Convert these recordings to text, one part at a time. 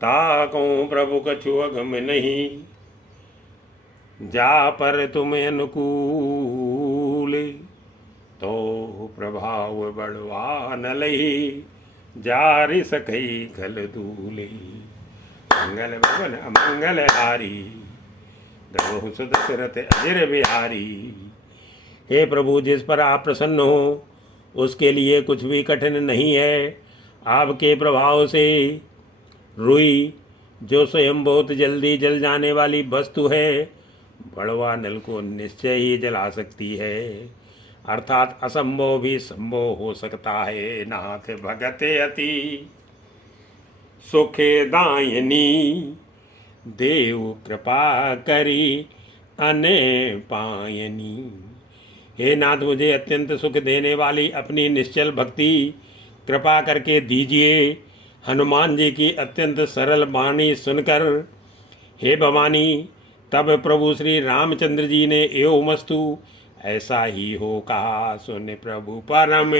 ताको प्रभु कछु अगम नहीं, जा पर तुम अनुकूल, तो प्रभाव बड़वा न लही, जारि सकई खल दूले। मंगल भवन अमंगल हारी, द्रवहु सुध सिरत अजिर बिहारी। हे प्रभु, जिस पर आप प्रसन्न हो उसके लिए कुछ भी कठिन नहीं है। आपके प्रभाव से रुई, जो स्वयं बहुत जल्दी जल जाने वाली वस्तु है, बड़वा नल को निश्चय ही जला सकती है। अर्थात असंभव भी संभव हो सकता है। नाथ भगत अति सुखे दायनी, देव कृपा करी अने पायनी। हे नाथ, मुझे अत्यंत सुख देने वाली अपनी निश्चल भक्ति कृपा करके दीजिए। हनुमान जी की अत्यंत सरल वाणी सुनकर हे भवानी, तब प्रभु श्री रामचंद्र जी ने एवमस्तु ऐसा ही हो कहा। सुन प्रभु परम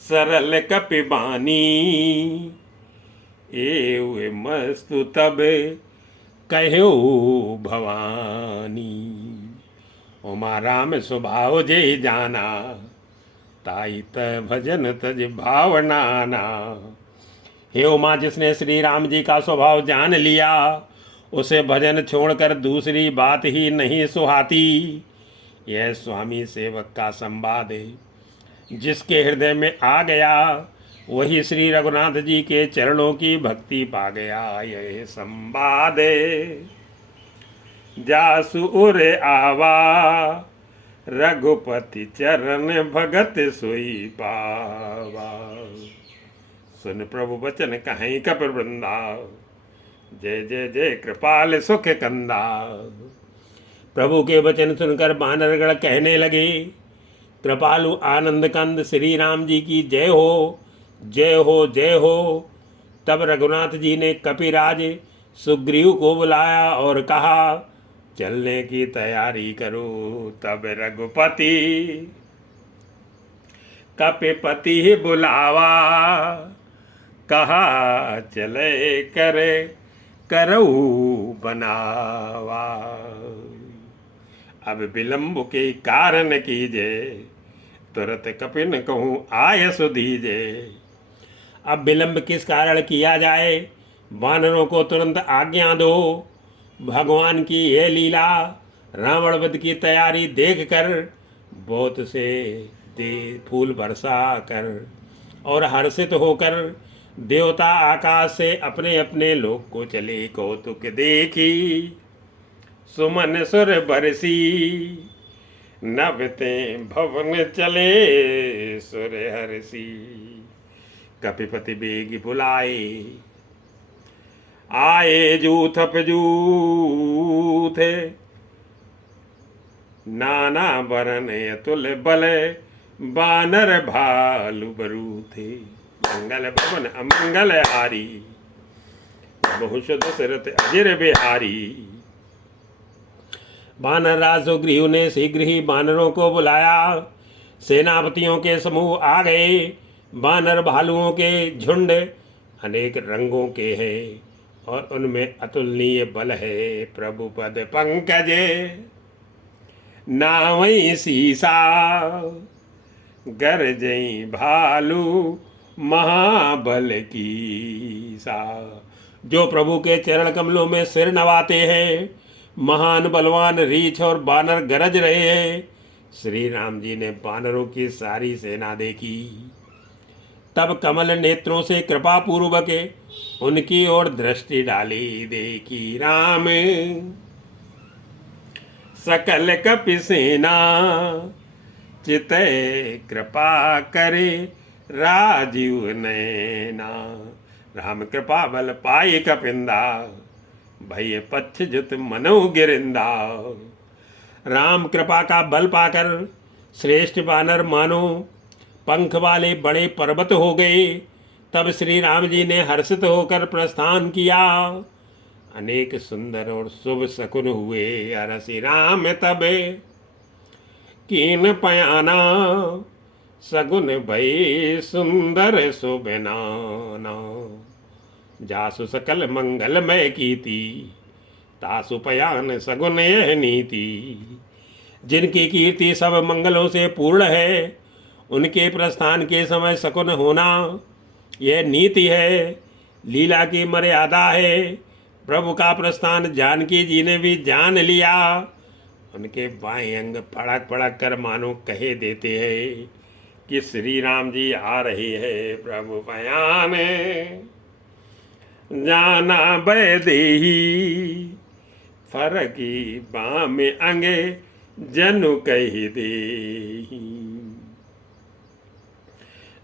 सरल कपिबानी, एव मस्तु तब कहो भवानी। उमा राम स्वभाव जे जाना, ताई त भजन तज भावनाना। हे उमा, जिसने श्री राम जी का स्वभाव जान लिया, उसे भजन छोड़कर दूसरी बात ही नहीं सुहाती। यह स्वामी सेवक का संवाद है। जिसके हृदय में आ गया वही श्री रघुनाथ जी के चरणों की भक्ति पा गया। यह संवाद जासु उर आवा, रघुपति चरण भगत सोई पावा। सुन प्रभु वचन कहीं कप वृंदा, जय जय जय कृपाल सुख कंदा। प्रभु के वचन सुनकर वानरगण कहने लगे, कृपालु आनंद कंद श्री राम जी की जय हो, जय हो, जय हो। तब रघुनाथ जी ने कपिराज सुग्रीव को बुलाया और कहा, चलने की तैयारी करो। तब रघुपति कपिपति ही बुलावा, कहा चले करे करऊ बनावा। अब विलंब के कारण कीजे, तुरत कपिन कहूँ आय सुधीजे। अब विलंब किस कारण किया जाए, वानरों को तुरंत आज्ञा दो। भगवान की यह लीला रावण वध की तैयारी देखकर बहुत से दे फूल बरसा कर और हर्षित होकर देवता आकाश से अपने अपने लोक को चले। कौतुक देखी सुमन सुर बरसी, नभते भवन चले सुर हरसी। कपिपति बेग बुलाए, आए जूथ जूथे, नाना बरन अतुल बल, बानर भालु बरू थे। मंगल भवन अमंगल हारी, बहुश दशरथ अजिर बिहारी। वानर राज सुग्रीव ने शीघ्र ही वानरों को बुलाया। सेनापतियों के समूह आ गए। वानर भालुओं के झुंड अनेक रंगों के हैं और उनमें अतुलनीय बल है। प्रभु पद पंकज नावई सीसा, गरजई भालू महाबल की सा। जो प्रभु के चरण कमलों में सिर नवाते हैं, महान बलवान रीछ और बानर गरज रहे हैं। श्री राम जी ने बानरों की सारी सेना देखी। तब कमल नेत्रों से कृपा पूर्वक उनकी ओर दृष्टि डाली। देखी राम सकल कपि सेना, चितय कृपा करे राजीव नैना। राम कृपा बल पाई कपिंदा, भय पच्छ जुत मनो गिरिंदा। राम कृपा का बल पाकर श्रेष्ठ वानर मानो पंख वाले बड़े पर्वत हो गए। तब श्री राम जी ने हर्षित होकर प्रस्थान किया। अनेक सुंदर और शुभ शकुन हुए। अरसी राम तब कीन पयाना, सगुन भई सुंदर शोभनाना। जासु सकल मंगलमय कीति, तासु पयान सगुन यह नीति। जिनकी कीर्ति सब मंगलों से पूर्ण है, उनके प्रस्थान के समय शकुन होना यह नीति है, लीला की मर्यादा है। प्रभु का प्रस्थान जानकी जी ने भी जान लिया। उनके बाएं अंग फड़क फड़क कर मानो कहे देते हैं कि श्री राम जी आ रहे हैं प्रभु पयान। जाना बैदेही फरकी बाम अंगे जनु कही दे।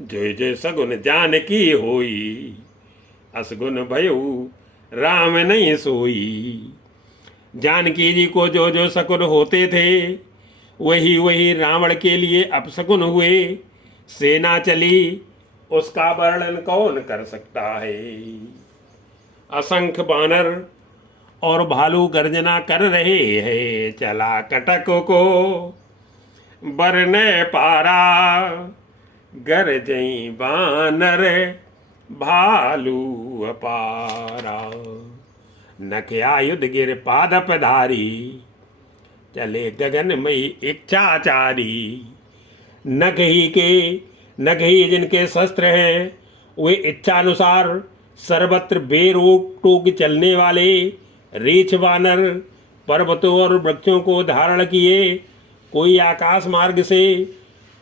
जो जो सगुन जानकी होई, असगुन भयो राम नहीं सोई। जानकी जी को जो जो शकुन होते थे, वही वही रावण के लिए अपशकुन हुए। सेना चली, उसका वर्णन कौन कर सकता है। असंख्य बानर और भालू गर्जना कर रहे हैं। चला कटक को बरने पारा, गरजई बानर भालू अपारा। नख आयुध गिर पादप धारी, चले गगनमयी इच्छाचारी। नख ही जिनके शस्त्र हैं, वे इच्छानुसार सर्वत्र बेरोक टोक चलने वाले रीछ बानर पर्वतों और वृक्षों को धारण किए, कोई आकाश मार्ग से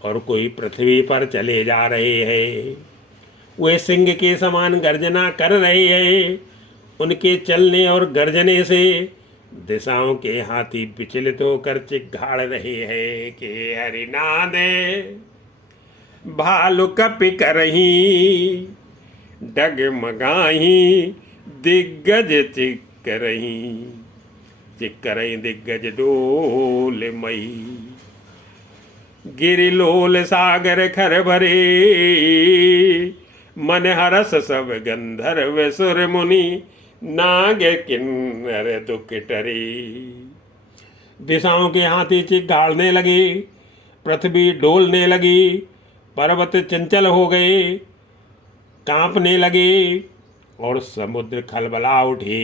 और कोई पृथ्वी पर चले जा रहे हैं। वे सिंह के समान गर्जना कर रहे हैं। उनके चलने और गर्जने से दिशाओं के हाथी विचलित होकर चिघाड़ रहे हैं कि हरिनादे भालू कपि करही, डगमगाही दिग्गज चिक्करही। चिक्करही दिग्गज डोल मई, गिरिलोल सागर खर भरे। मन हरस सब गंधर्व सुर मुनि, नाग किन्नर दुख टरी। दिशाओं के हाथी चिघाड़ने लगे, पृथ्वी डोलने लगी, पर्वत चंचल हो गए, कांपने लगे और समुद्र खलबला उठे।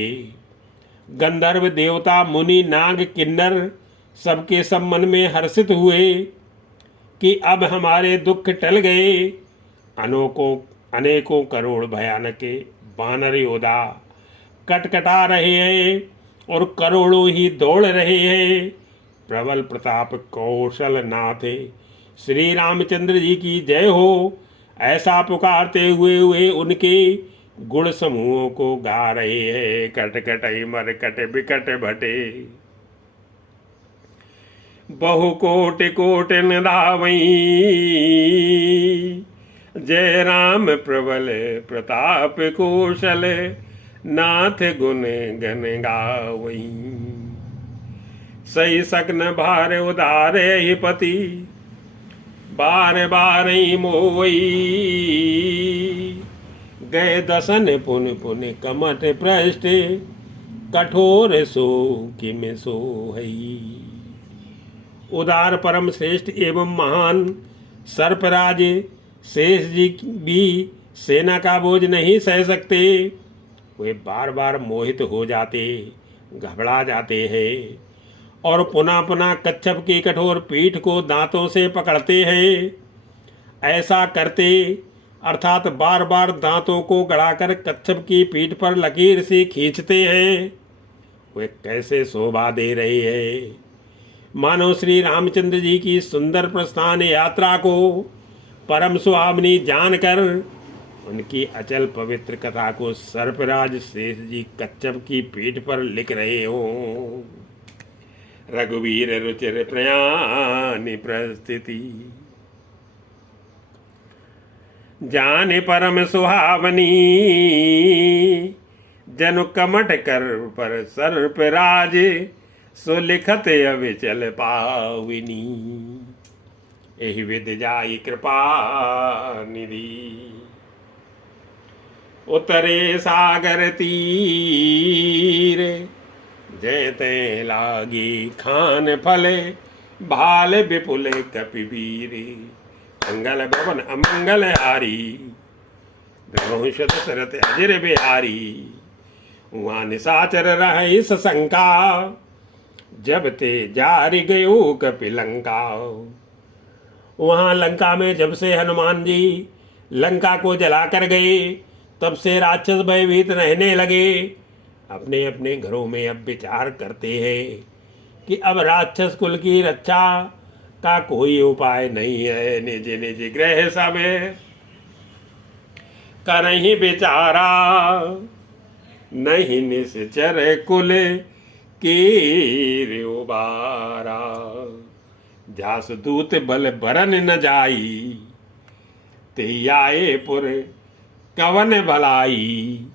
गंधर्व देवता मुनि नाग किन्नर सबके सब मन में हर्षित हुए कि अब हमारे दुख टल गए। अनेकों करोड़ भयानक बानर योद्धा कटकटा रहे हैं और करोड़ों ही दौड़ रहे हैं। प्रबल प्रताप कौशल नाथ श्री रामचंद्र जी की जय हो, ऐसा पुकारते हुए उनके गुण समूहों को गा रहे हैं। कटकटई मरकट बिकट भटे, बहु कोटि कोटि निधावई। जय राम प्रबल प्रताप कौशल, नाथ गुण गण गावई। सही सकन भार उदारे ही पति, बार बार ही मोई। गए दसन पुन पुन कमट पृष्ठ, कठोर सो किम सो हई। उदार परम श्रेष्ठ एवं महान सर्पराज शेष जी भी सेना का बोझ नहीं सह सकते। वे बार बार मोहित हो जाते, घबरा जाते हैं और पुनः पुनः कच्छप की कठोर पीठ को दांतों से पकड़ते हैं। ऐसा करते अर्थात बार बार दांतों को गड़ाकर कच्छप की पीठ पर लकीर से खींचते हैं। वे कैसे शोभा दे रहे हैं, मानो श्री रामचंद्र जी की सुंदर प्रस्थान यात्रा को परम सुहावनी जानकर उनकी अचल पवित्र कथा को सर्पराज शेष जी कच्छप की पीठ पर लिख रहे हो। रघुवीर रुचिर प्रयाणि प्रस्थिति, जाने परम सुहावनी। जनु कमट कर पर सर्पराज, सो लिखत अविचल पाविनी। एहि विद जाई कृपा निधि, उतरे सागर तीर। जयते लागी खान फले, भाल विपुल कपिवीर। मंगल भवन अमंगल हारी, द्रवंश दशरथ अजर बिहारी। वहाँ निशाचर रहे सशंका, जब ते जारी गयो कपिलंका। वहाँ लंका में जब से हनुमान जी लंका को जला कर गए, तब से राक्षस भयभीत रहने लगे। अपने अपने घरों में अब विचार करते हैं कि अब राक्षस कुल की रक्षा का कोई उपाय नहीं है। निज निज गृह सब करहि बेचारा, नहीं निश्चर कुल की उबारा। जास दूत बल बरन न जाई, ते आए पुर कवन भलाई।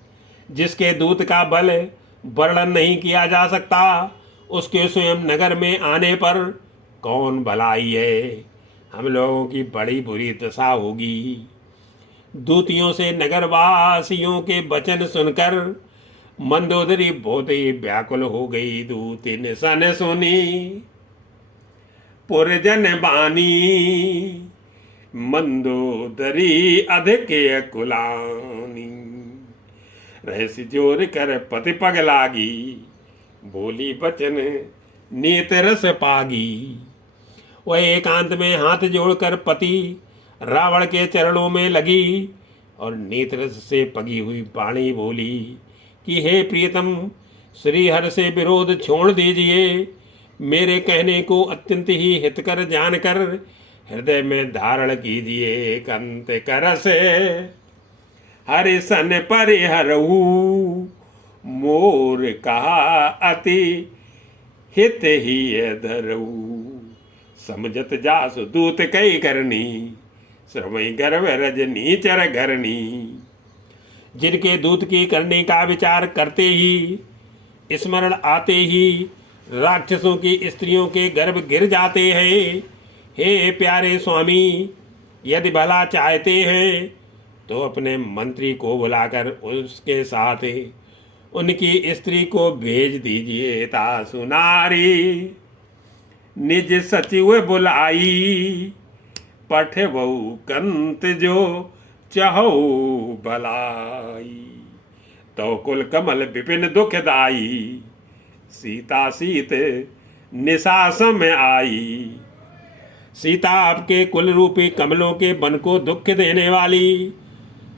जिसके दूत का बल वर्णन नहीं किया जा सकता, उसके स्वयं नगर में आने पर कौन भलाई है। हम लोगों की बड़ी बुरी दशा होगी। दूतियों से नगरवासियों के वचन सुनकर मंदोदरी बहुत ही व्याकुल हो गई। दूती ने सन सुनी पुरजन बानी, मंदोदरी अधिक कुलानी। रहस्य जोर कर पति पग लागी, बोली बचन नीत रस पागी। वह एकांत में हाथ जोड़कर पति रावण के चरणों में लगी और नीत रस से पगी हुई वाणी बोली कि हे प्रियतम, श्री हर से विरोध छोड़ दीजिए। मेरे कहने को अत्यंत ही हितकर जानकर हृदय में धारण कीजिए। कंत कर से हरि सन परिहरऊ, मोर कहा अति हित ही धरऊ। समझत जासु दूत कई करनी, श्रमय गर्भ रजनी चर घरनी। जिनके दूत की करने का विचार करते ही, स्मरण आते ही राक्षसों की स्त्रियों के गर्भ गिर जाते हैं। हे प्यारे स्वामी, यदि भला चाहते हैं तो अपने मंत्री को बुलाकर उसके साथ उनकी स्त्री को भेज दीजिए। ता सुनारी निज सचिव बुलाई, पठबऊ कंत जो चहु भलाई। तो कुल कमल विपिन दुखदाई, सीता सीत निशासम आई। सीता आपके कुल रूपी कमलों के वन को दुख देने वाली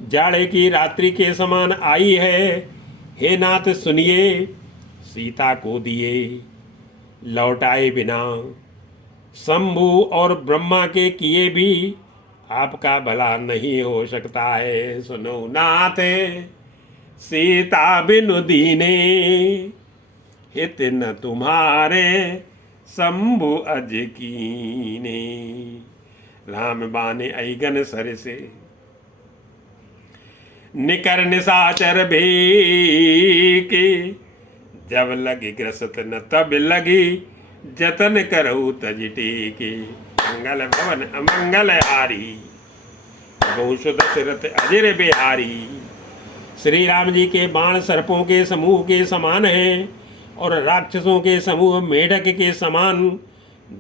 जाड़े की रात्रि के समान आई है। हे नाथ सुनिए, सीता को दिए लौटाए बिना शंभु और ब्रह्मा के किए भी आपका भला नहीं हो सकता है। सुनो नाथ, सीता बिनु दीने, हित न तुम्हारे शंभु अज कीने। राम बाने ऐगन सर से निकर निशाचर के। जब लगी ग्रसत न तब लगी, जतन करऊ तज टेके। मंगल भवन अमंगल हारी, बहु दशरथ अजर बिहारी। श्री राम जी के बाण सर्पों के समूह के समान हैं और राक्षसों के समूह मेढक के समान।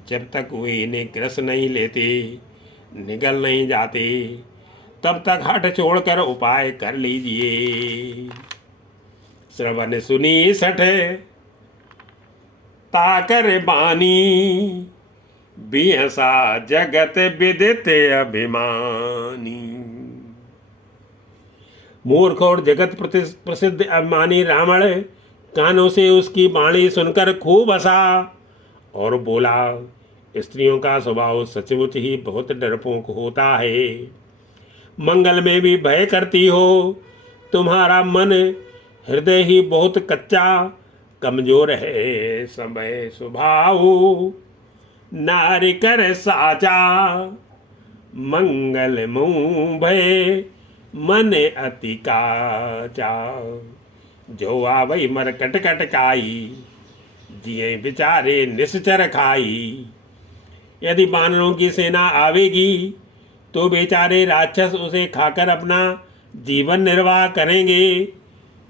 जब तक वे इन्हें ग्रस नहीं लेते, निगल नहीं जाते, तब तक हट छोड़कर उपाय कर लीजिए। श्रवण सुनी सठ ताकर बानी, बिहसा जगत विदित अभिमानी। मूर्ख और जगत प्रसिद्ध अभिमानी रावण कानों से उसकी वाणी सुनकर खूब हंसा और बोला, स्त्रियों का स्वभाव सचमुच ही बहुत डरपोक होता है। मंगल में भी भय करती हो। तुम्हारा मन हृदय ही बहुत कच्चा कमजोर है। समय स्वभाव नारी कर साचा, मंगल मुँह भय मन अति काचा। जो आवई मर कट कट काई, जिये बिचारे निश्चर खाई। यदि वानरों की सेना आवेगी तो बेचारे राक्षस उसे खाकर अपना जीवन निर्वाह करेंगे।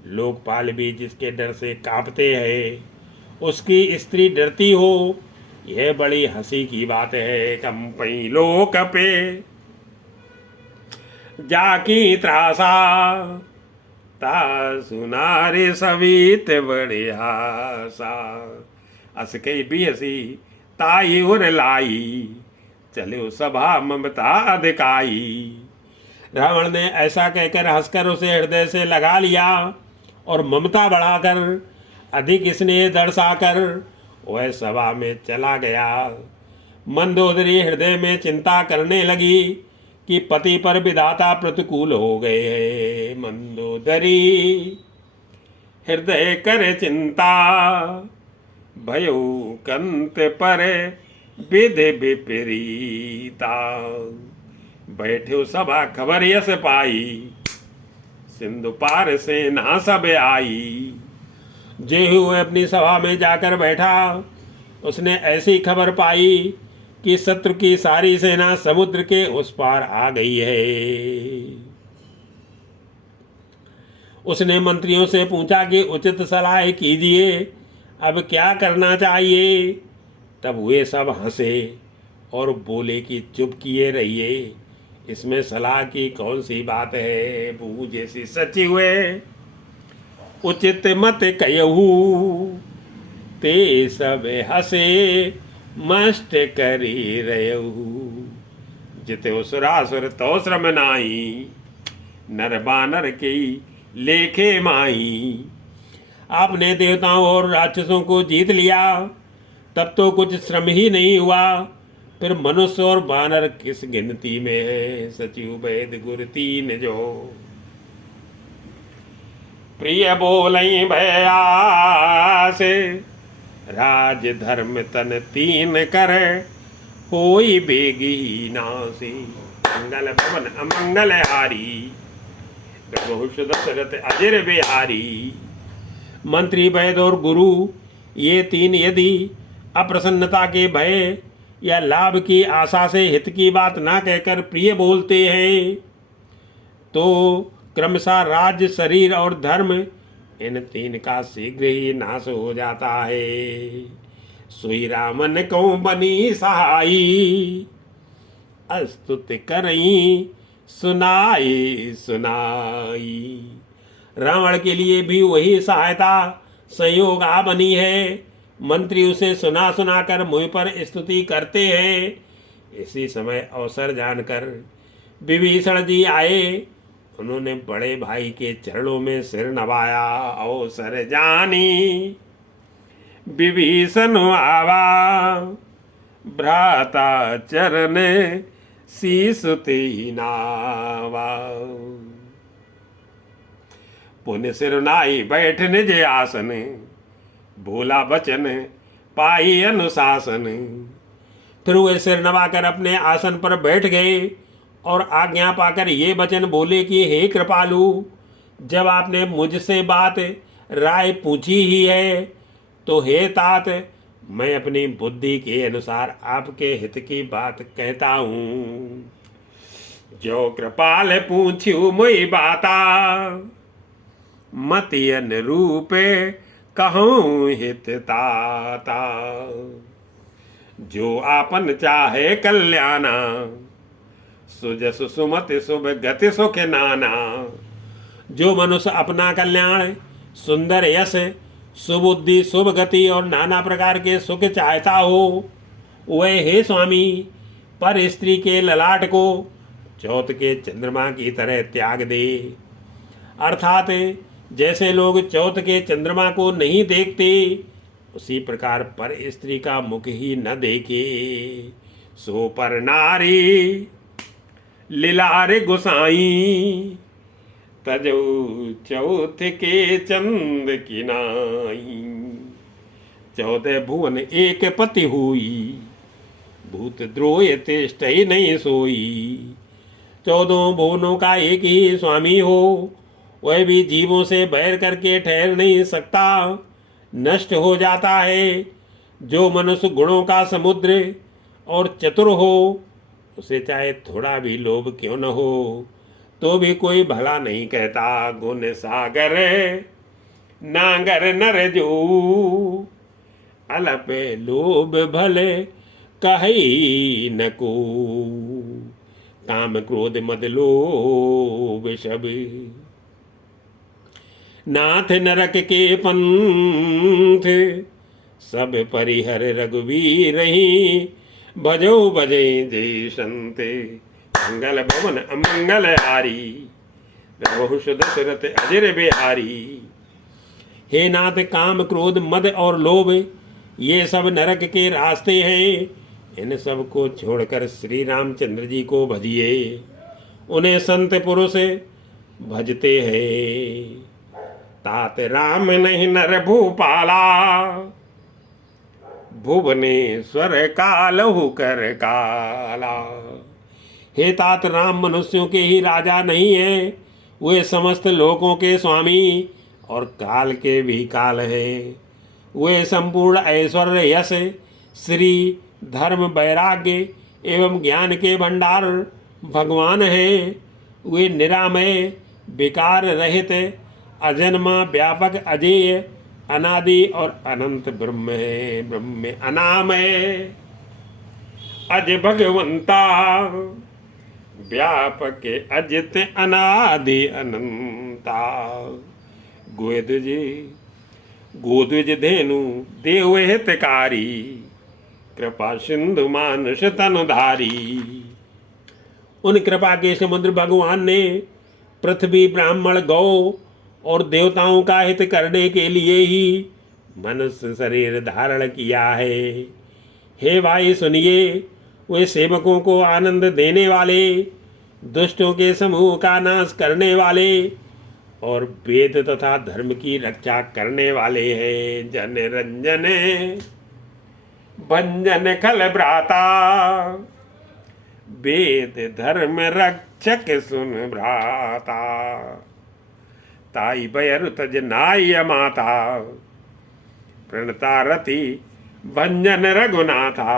लोकपाल भी जिसके डर से कांपते हैं, उसकी स्त्री डरती हो, यह बड़ी हंसी की बात है। कंपई लोक पे जाकी त्रासा ता सुनारे सवीत बड़े हासा। अस कई बियसी ताई उर लाई, चलो सभा ममता दिखाई। रावण ने ऐसा कहकर हंसकर उसे हृदय से लगा लिया और ममता बढ़ाकर अधिक स्नेह दर्शाकर वह सभा में चला गया। मंदोदरी हृदय में चिंता करने लगी कि पति पर विधाता प्रतिकूल हो गए हैं। मंदोदरी हृदय कर चिंता, भयो कंत पर विधि विपरीता। बैठो सभा खबर यस पाई, सिंधु पार से ना सब आई। जेहू अपनी सभा में जाकर बैठा, उसने ऐसी खबर पाई कि शत्रु की सारी सेना समुद्र के उस पार आ गई है। उसने मंत्रियों से पूछा कि उचित सलाह कीजिए, अब क्या करना चाहिए। तब वे सब हंसे और बोले कि चुप किए रहिए, इसमें सलाह की कौन सी बात है। बूझे सी सची हुए उचित मत कहू, ते सब हंसे मस्त करी रहू। जिते सुरासुर तो श्रम नाई, नर बानर की लेखे माई। आपने देवताओं और राक्षसों को जीत लिया, तब तो कुछ श्रम ही नहीं हुआ, फिर मनुष्य और बानर किस गिनती में है। सचिव वैद गुर तीन जो, प्रिय बोलई भया से, राज धर्म तन तीन कर, होई बेगी नासी। मंगल भवन अमंगल हारी, प्रभु दशरथ अजर बिहारी। मंत्री वैद और गुरु ये तीन यदि अप्रसन्नता के भय या लाभ की आशा से हित की बात ना कहकर प्रिय बोलते हैं, तो क्रमशः राज्य, शरीर और धर्म इन तीन का शीघ्र ही नाश हो जाता है। सोई रामन को बनी सहाई, अस्तुति करई सुनाई सुनाई। रावण के लिए भी वही सहायता संयोग आ बनी है। मंत्री उसे सुना सुना कर मुँह पर स्तुति करते हैं। इसी समय अवसर जानकर विभीषण जी आए। उन्होंने बड़े भाई के चरणों में सिर नवाया। अवसर जानी विभीषण आवा, भ्राता चरण शीस तेहि नावा। पुण्य सिर नाई बैठ निज आसन, भोला बचन पाई अनुशासन। फिर वे सिर नवाकर अपने आसन पर बैठ गए और आज्ञा पाकर ये वचन बोले कि हे कृपालु, जब आपने मुझसे बात राय पूछी ही है, तो हे तात, मैं अपनी बुद्धि के अनुसार आपके हित की बात कहता हूँ। जो कृपाल पूछ्यू मोई बाता, मति अनुरूप कहूँ हित ताता। जो आपन चाहे कल्याणा, सुजस सुमत शुभ गति सुख नाना। जो मनुष्य अपना कल्याण, सुंदर यश, सुबुद्धि, शुभ गति और नाना प्रकार के सुख चाहता हो, वह हे स्वामी पर स्त्री के ललाट को चौथ के चंद्रमा की तरह त्याग दे। अर्थात जैसे लोग चौथ के चंद्रमा को नहीं देखते, उसी प्रकार पर स्त्री का मुख ही न देखे। सो पर नारी लीलार गुसाई, तजो चौथ के चंद की नाई। चौदह भुवन एक पति हुई, भूत द्रोह तिष्ठ ही नहीं सोई। चौदहों भुवनों का एक ही स्वामी हो, वह भी जीवों से बैर करके ठहर नहीं सकता, नष्ट हो जाता है। जो मनुष्य गुणों का समुद्र और चतुर हो, उसे चाहे थोड़ा भी लोभ क्यों न हो, तो भी कोई भला नहीं कहता। गुण सागर नागर नर जो, अलप लोभ भले कही न को। काम क्रोध मद लोभ सब। नाथ नरक के पंथ सब परिहर रघुवीर ही, भजो भजे जय संत मंगल भवन अमंगल हारी, बहुष दशरथ अजर बिहारी। हे नाथ, काम क्रोध मद और लोभ ये सब नरक के रास्ते हैं। इन सब को छोड़कर श्री रामचंद्र जी को भजिए, उन्हें संत पुरुष भजते हैं। तात राम नहीं नर भूपाला, भुवनेश्वर कालहु कर काला। हे तात, राम मनुष्यों के ही राजा नहीं है, वे समस्त लोकों के स्वामी और काल के भी काल है। वे संपूर्ण ऐश्वर्य यश श्री धर्म वैराग्य एवं ज्ञान के भंडार भगवान हैं। वे निरामय विकार रहित अजन्मा व्यापक अजेय अनादि और अनंत ब्रह्म है। ब्रह्म में अनामय अज भगवंता, व्यापक अजित अनादि अनंता। गोद्विज धेनु देव हितकारी, कृपा सिंधु मानुष तनुधारी। उन कृपा के समुद्र भगवान ने पृथ्वी ब्राह्मण गौ और देवताओं का हित करने के लिए ही मनुष्य शरीर धारण किया है। हे भाई सुनिए, वे सेवकों को आनंद देने वाले, दुष्टों के समूह का नाश करने वाले और वेद तथा धर्म की रक्षा करने वाले हैं। जन रंजन भंजन खल भ्राता, वेद धर्म रक्षक सुन भ्राता। ताई बयर तज नाय माता, प्रणता रति भंजन रघुनाथा।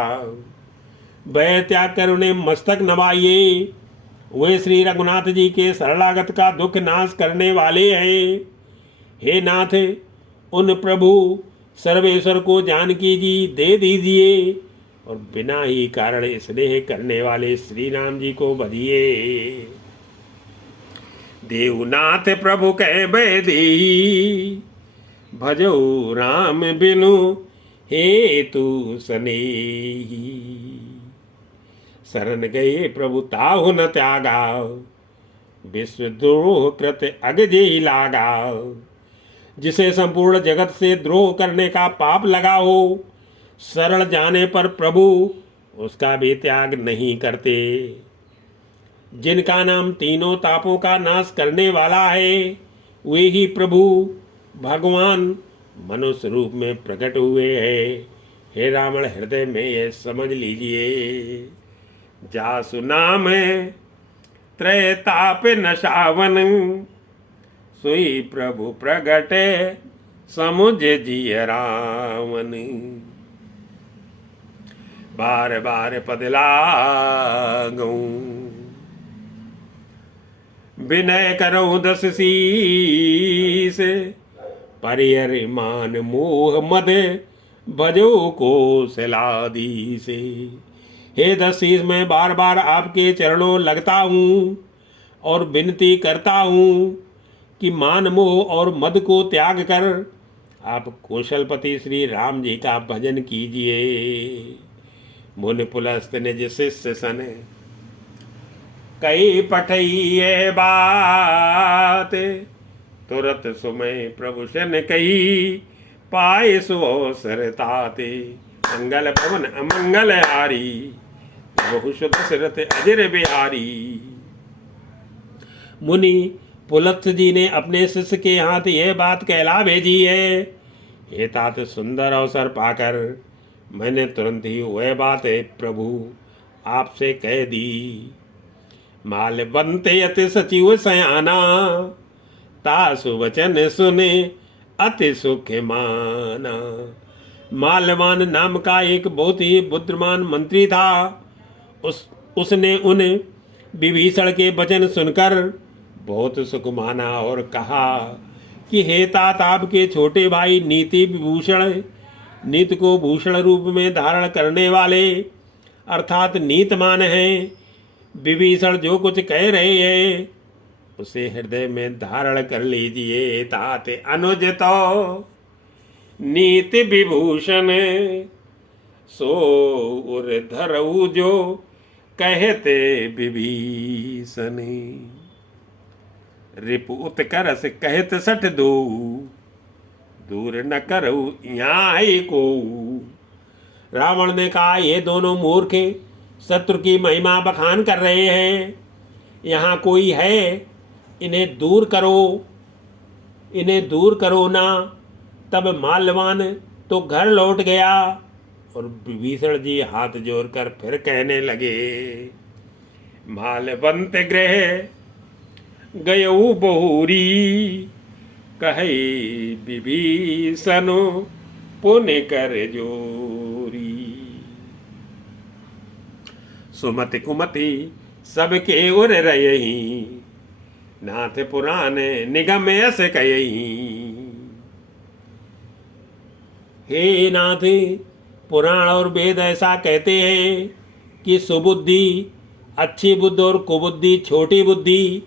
भय त्याग कर उन्हें मस्तक नवाइए, वे श्री रघुनाथ जी के शरणागत का दुख नाश करने वाले हैं। हे नाथ, उन प्रभु सर्वेश्वर को जानकी जी दे दीजिए और बिना ही कारण स्नेह करने वाले श्री राम जी को भजिए। देवनाथ प्रभु कह बैदी, भजो राम बिनु हेतु सनेही। शरण गए प्रभु ताहु न त्यागा, विश्वद्रोह कृत अगजेहि लागा। जिसे संपूर्ण जगत से द्रोह करने का पाप लगा हो, शरण जाने पर प्रभु उसका भी त्याग नहीं करते। जिनका नाम तीनों तापों का नाश करने वाला है, वे ही प्रभु भगवान मनुष्य रूप में प्रकट हुए हैं। हे रावण, हृदय में यह समझ लीजिए, जासु नाम त्रय ताप नशावन, सोई प्रभु प्रगटे समुझ जिय रावण। बार बार पद लागूं, विनय करऊं दस शीस। परिहर मान मोह मद, भजो कौशलाधीश। हे दस शीस, मैं बार बार आपके चरणों लगता हूँ और विनती करता हूँ कि मान मोह और मद को त्याग कर आप कौशलपति श्री राम जी का भजन कीजिए। मुनि पुलस्त निज शिष्य सन, कई पठइये बात। तुरत सुमय प्रभु सन कही, पाए सो अवसर ताते। मंगल भवन अमंगल हारी, बहुष दशरथ अजर बिहारी। मुनि पुलत्स जी ने अपने शिष्य के हाथ यह बात कहला भेजी है। हे तात, सुंदर अवसर पाकर मैंने तुरंत ही वह बात प्रभु आपसे कह दी। माल बनते अति सचिव सयाना, तासु वचन सुने अति सुख माना। माल्यवान नाम का एक बहुत ही बुद्धिमान मंत्री था। उसने उन विभीषण के वचन सुनकर बहुत सुख माना और कहा कि हे तात, आपके छोटे भाई नीति विभूषण, नीति को भूषण रूप में धारण करने वाले अर्थात नीतमान हैं। विभीषण जो कुछ कह रहे हैं उसे हृदय में धारण कर लीजिए। तात अनुज तो नीति विभूषण, सो उर धरऊ जो कहते विभीषण। रिपु उत्करस कहत सठ दो, दूर न करऊ यहाँ को। रावण ने कहा, ये दोनों मूर्ख शत्रु की महिमा बखान कर रहे हैं, यहाँ कोई है, इन्हें दूर करो, इन्हें दूर करो ना। तब माल्यवान तो घर लौट गया और विभीषण जी हाथ जोड़कर फिर कहने लगे, माल्यवंत गृह गयऊ बहुरी, कहे विभीषण पुण्य कर जोरी। सुमति कुमति सबके उर रही, नाथ पुराण निगम ऐसे कही। हे नाथ, पुराण और वेद ऐसा कहते हैं कि सुबुद्धि, अच्छी बुद्धि और कुबुद्धि, छोटी बुद्धि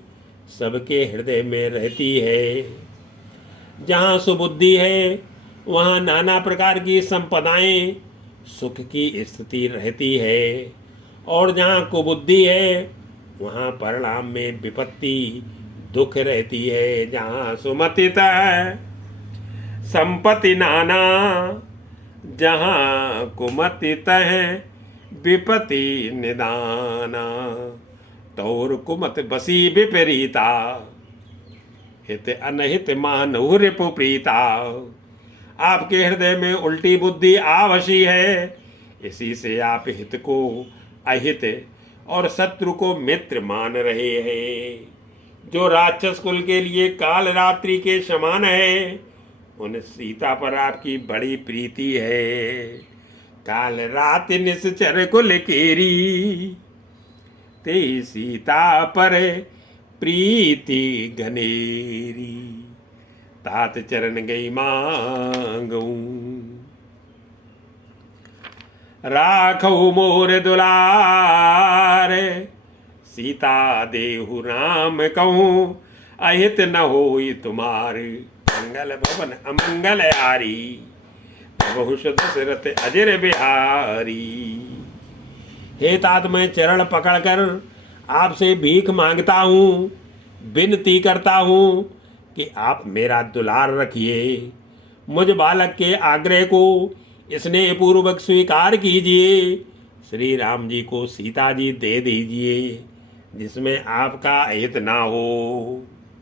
सबके हृदय में रहती है। जहाँ सुबुद्धि है वहाँ नाना प्रकार की संपदाएं, सुख की स्थिति रहती है, और जहाँ कुबुद्धि है वहाँ परिणाम में विपत्ति, दुख रहती है। जहाँ सुमतितः संपत्ति नाना, जहाँ कुमतितः विपत्ति निदाना। तौर कुमत बसी विपरीता, हित अनहित मानहु रिपु प्रीता। आपके हृदय में उल्टी बुद्धि आवशी है, इसी से आप हित को अहित और शत्रु को मित्र मान रहे हैं। जो राक्षस कुल के लिए काल रात्रि के समान है, उन सीता पर आपकी बड़ी प्रीति है। काल रात निश्चर कुल केरी, ते सीता पर प्रीति घनेरी। तात चरण गई मांगू, राखऊ मोर दुलार। सीता देहु राम कहूँ, अहित न होई तुम्हार। मंगल भवन अमंगल हारी, बहुष दशरथ अजर बिहारी। हे तात, मैं चरण पकड़कर आपसे भीख मांगता हूँ, विनती करता हूँ कि आप मेरा दुलार रखिए। मुझ बालक के आग्रह को स्नेह पूर्वक स्वीकार कीजिए। श्री राम जी को सीता जी दे दीजिए, जिसमें आपका हित ना हो।